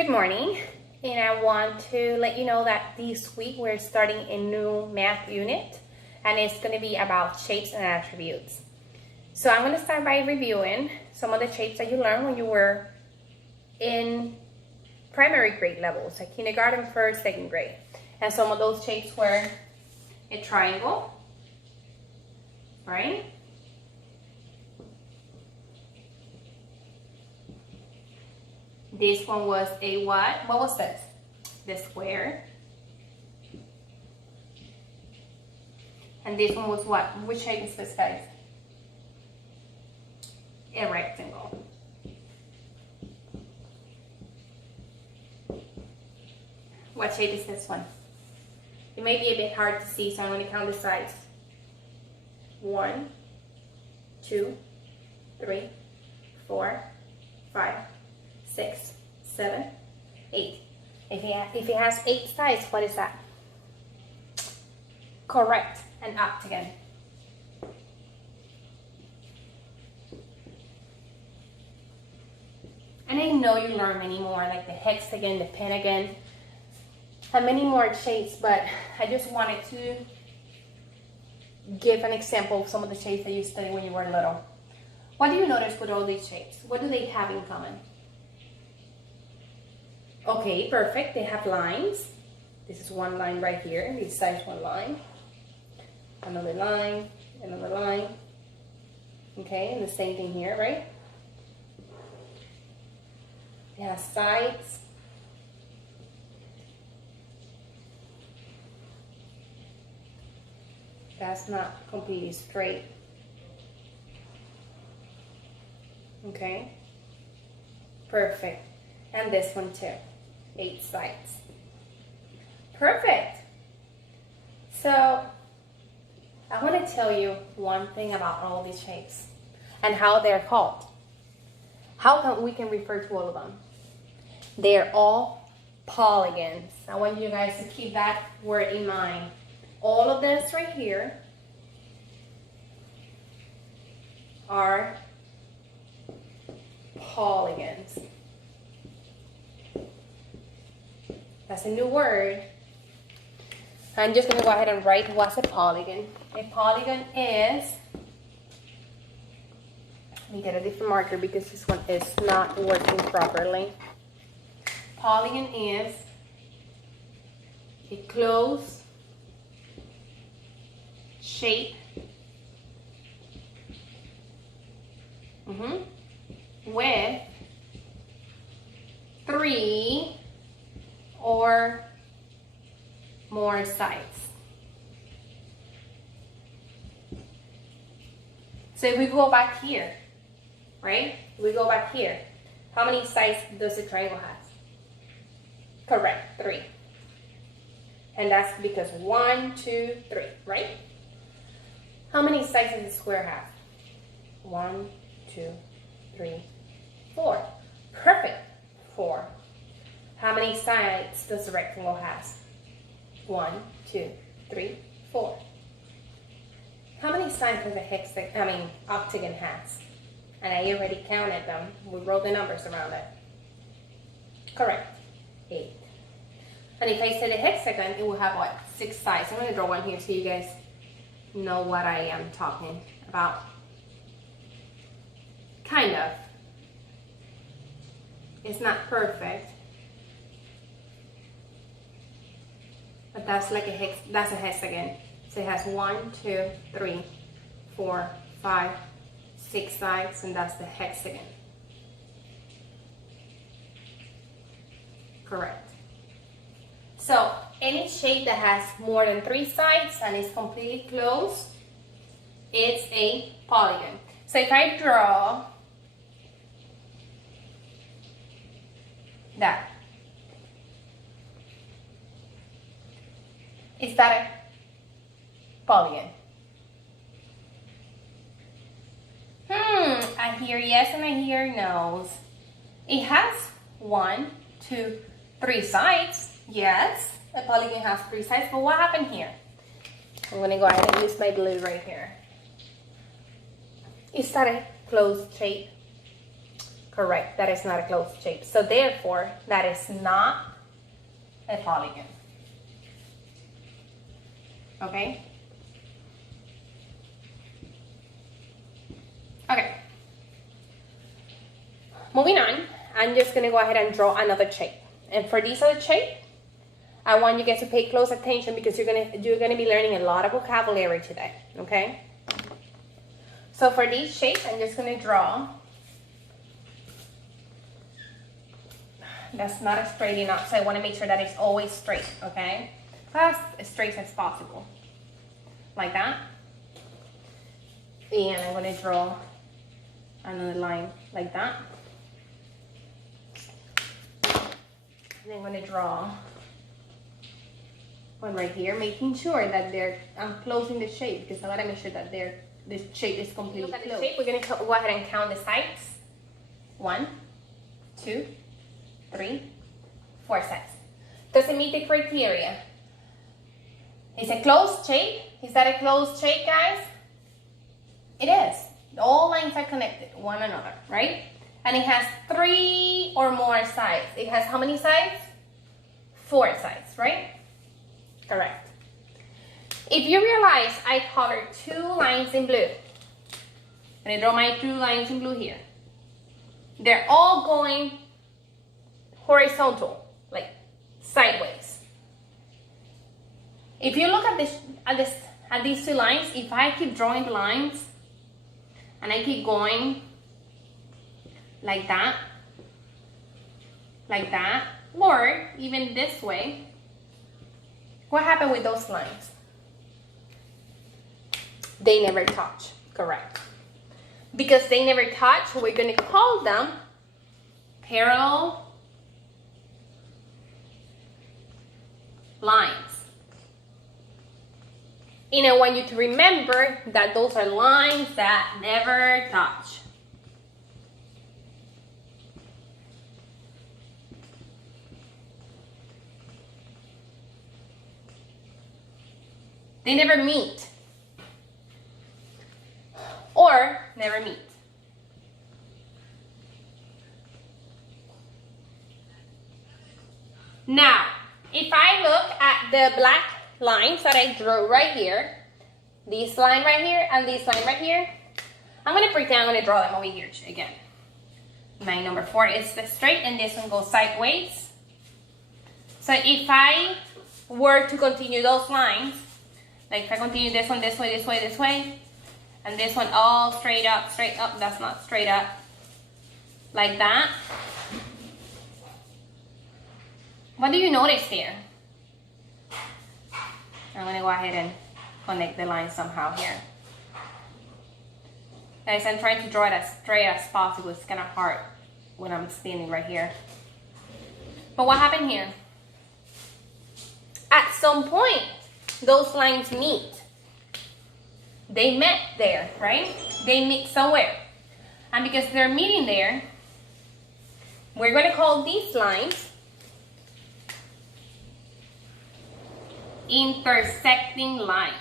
Good morning, and I want to let you know that this week we're starting a new math unit, and it's going to be about shapes and attributes. So I'm going to start by reviewing some of the shapes that you learned when you were in primary grade levels, like kindergarten, first, second grade. And some of those shapes were a triangle, right? This one was a what? What was this? The square. And this one was what? Which shape is this, guys? A rectangle. What shape is this one? It may be a bit hard to see, so I'm going to count the sides. 1, 2, 3, 4, 5, 6, 7, 8. If it has 8 sides, what is that? Correct, an octagon. And I know you learn many more, like the hexagon, the pentagon, and many more shapes, but I just wanted to give an example of some of the shapes that you studied when you were little. What do you notice with all these shapes? What do they have in common? Okay, perfect. They have lines. This is one line right here, and this side's one line. Another line, another line. Okay, and the same thing here, right? It has sides. That's not completely straight. Okay, perfect. And this one too, 8 sides. Perfect. So I want to tell you one thing about all these shapes and how they're called. How we can refer to all of them. They're all polygons. I want you guys to keep that word in mind. All of this right here are polygons. That's a new word. I'm just going to go ahead and write what's a polygon. A polygon is, let me get a different marker because this one is not working properly. Polygon is a closed shape with 3 or more sides. So if we go back here, right? We go back here. How many sides does the triangle have? Correct, 3. And that's because 1, 2, 3, right? How many sides does the square have? 1, 2, 3, 4. Perfect, 4. How many sides does the rectangle have? 1, 2, 3, 4. How many sides does the octagon has? And I already counted them. We wrote the numbers around it. Correct, 8. And if I say the hexagon, it will have what? 6 sides. I'm going to draw one here so you guys know what I am talking about. Kind of. It's not perfect. But that's like that's a hexagon. So it has 1, 2, 3, 4, 5, 6 sides, and that's the hexagon. Correct. So any shape that has more than 3 sides and is completely closed, it's a polygon. So if I draw that, is that a polygon? I hear yes and I hear no's. It has 1, 2, 3 sides. Yes, a polygon has 3 sides, but what happened here? I'm going to go ahead and use my blue right here. Is that a closed shape? Correct, that is not a closed shape. So therefore, that is not a polygon. Okay? Okay. Moving on, I'm just gonna go ahead and draw another shape. And for this other shape, I want you guys to pay close attention because you're gonna be learning a lot of vocabulary today, okay? So for this shape, I'm just gonna draw. That's not straight enough, so I want to make sure that it's always straight, okay? As straight as possible. Like that. And I'm going to draw another line like that. And I'm going to draw one right here, making sure that I'm closing the shape because I want to make sure that this shape is completely closed. Look at the shape. We're going to go ahead and count the sides. 1, 2, 3, 4 sides. Does it meet the criteria? Is a closed shape? Is that a closed shape, guys? It is. All lines are connected one another, right? And it has 3 or more sides. It has how many sides? 4 sides, right? Correct. If you realize I colored 2 lines in blue, and I draw my 2 lines in blue here. They're all going horizontal, like sideways. If you look at these 2 lines, if I keep drawing the lines and I keep going like that, or even this way, what happened with those lines? They never touch, correct? Because they never touch, we're going to call them parallel lines. And I want you to remember that those are lines that never touch. They never meet. Or never meet. Now, if I look at the black lines that I drew right here, this line right here and this line right here, I'm going to pretend I'm going to draw them over here again. Line number 4 is the straight and this one goes sideways. So if I were to continue those lines, like if I continue this one, this way, this way, this way, and this one all straight up, that's not straight up, like that. What do you notice here? I'm going to go ahead and connect the line somehow here. Guys, I'm trying to draw it as straight as possible. It's kind of hard when I'm standing right here. But what happened here? At some point, those lines meet. They met there, right? They meet somewhere. And because they're meeting there, we're going to call these lines intersecting lines.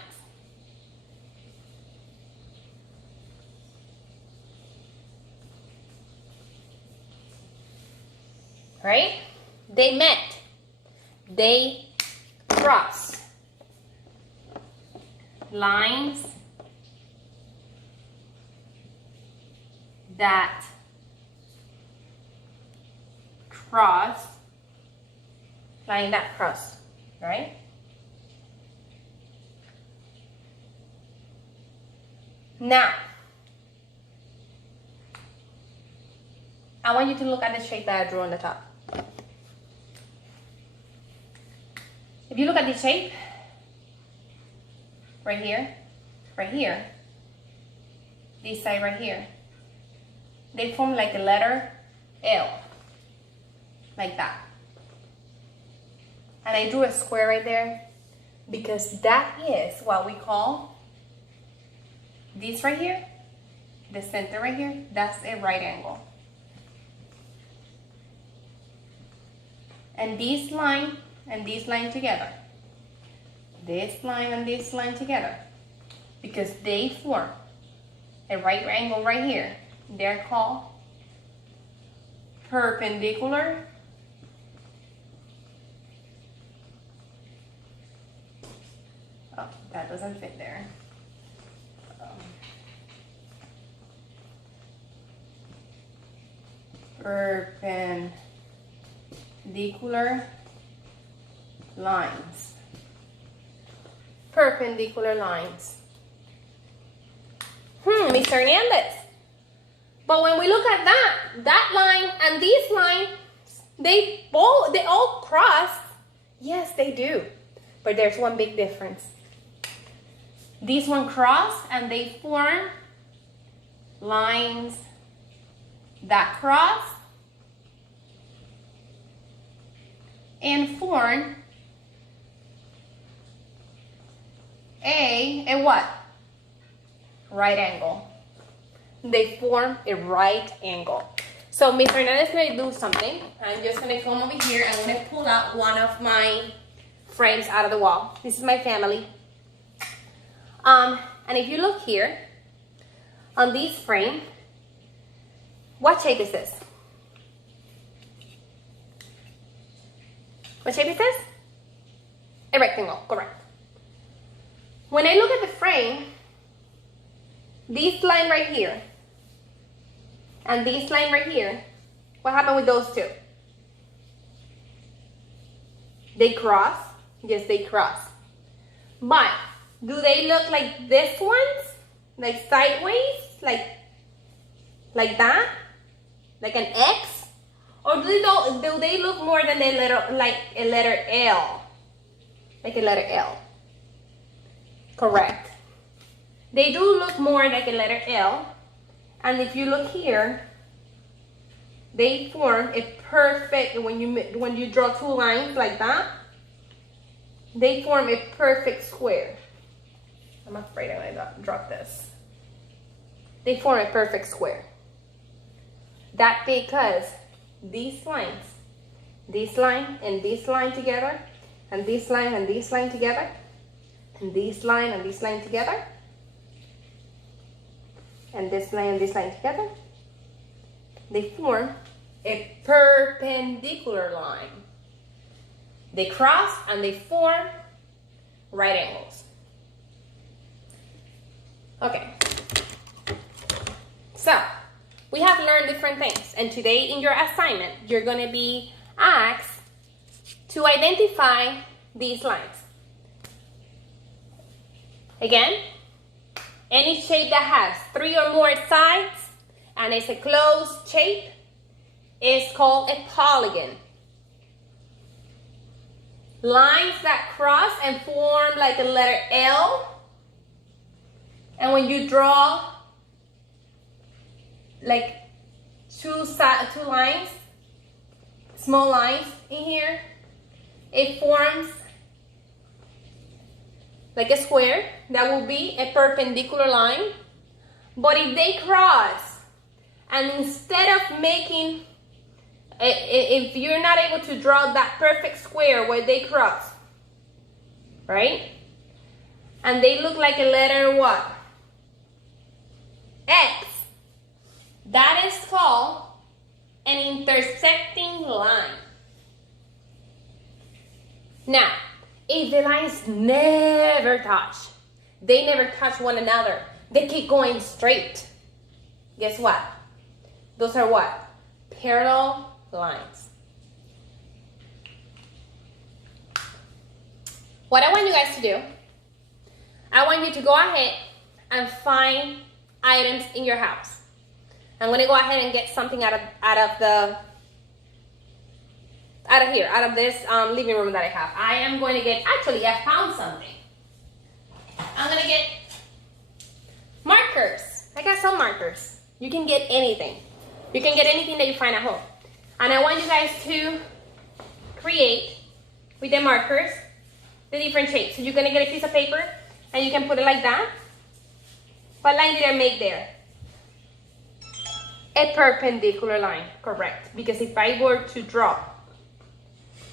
Right? They met. They cross. Lines that cross. Line that cross. Right? Now, I want you to look at the shape that I drew on the top. If you look at the shape, right here, this side right here, they form like the letter L, like that. And I drew a square right there because that is what we call this right here, the center right here, that's a right angle. And this line and this line together, this line and this line together, because they form a right angle right here, they're called perpendicular oh, that doesn't fit there. Perpendicular lines. Perpendicular lines. Mr. Hernandez. But when we look at that line and this line, they all cross. Yes, they do. But there's one big difference. These one cross and they form lines that cross and form a what? Right angle. They form a right angle. So Mr. Hernandez is going to do something. I'm just going to come over here. I'm going to pull out one of my frames out of the wall. This is my family. And if you look here on this frame, what shape is this? What shape is this? A rectangle, correct. When I look at the frame, this line right here and this line right here, what happened with those two? They cross. Yes, they cross. But do they look like this ones? Like sideways? Like that? Like an X? Or do they look more than a letter, like a letter L? Like a letter L. Correct. They do look more like a letter L. And if you look here, they form a perfect, when you draw two lines like that, they form a perfect square. I'm afraid I'm gonna drop this. They form a perfect square. That's because these lines, this line and this line together, and this line and this line together, and this line and this line together, and this line and this line together, they form a perpendicular line. They cross and they form right angles. Okay. So, we have learned different things, and today in your assignment, you're going to be asked to identify these lines. Again, any shape that has 3 or more sides and is a closed shape is called a polygon. Lines that cross and form like a letter L, and when you draw like two lines, small lines in here, it forms like a square. That will be a perpendicular line. But if they cross, and instead of making, if you're not able to draw that perfect square where they cross, right? And they look like a letter what? X. That is called an intersecting line. Now, if the lines never touch, they never touch one another, they keep going straight, guess what? Those are what? Parallel lines. What I want you guys to do, I want you to go ahead and find items in your house. I'm going to go ahead and get something out of this living room that I have. I am going to get, actually I found something. I'm going to get markers. I got some markers. You can get anything. You can get anything that you find at home. And I want you guys to create with the markers the different shapes. So you're going to get a piece of paper and you can put it like that. What line did I make there? A perpendicular line, correct. Because if I were to draw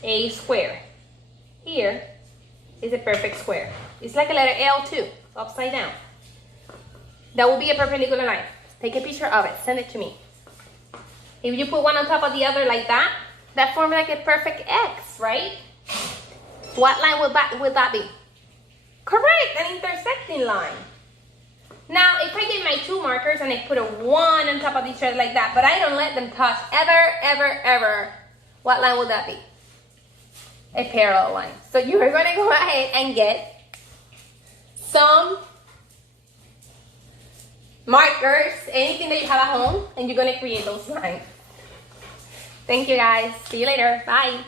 a square, here is a perfect square. It's like a letter L too, upside down. That will be a perpendicular line. Take a picture of it, send it to me. If you put one on top of the other like that, that forms like a perfect X, right? What line would that be? Correct, an intersecting line. Now, if I get my two markers and I put a one on top of each other like that, but I don't let them touch ever, ever, ever, what line would that be? A parallel line. So you are going to go ahead and get some markers, anything that you have at home, and you're going to create those lines. Thank you guys. See you later. Bye.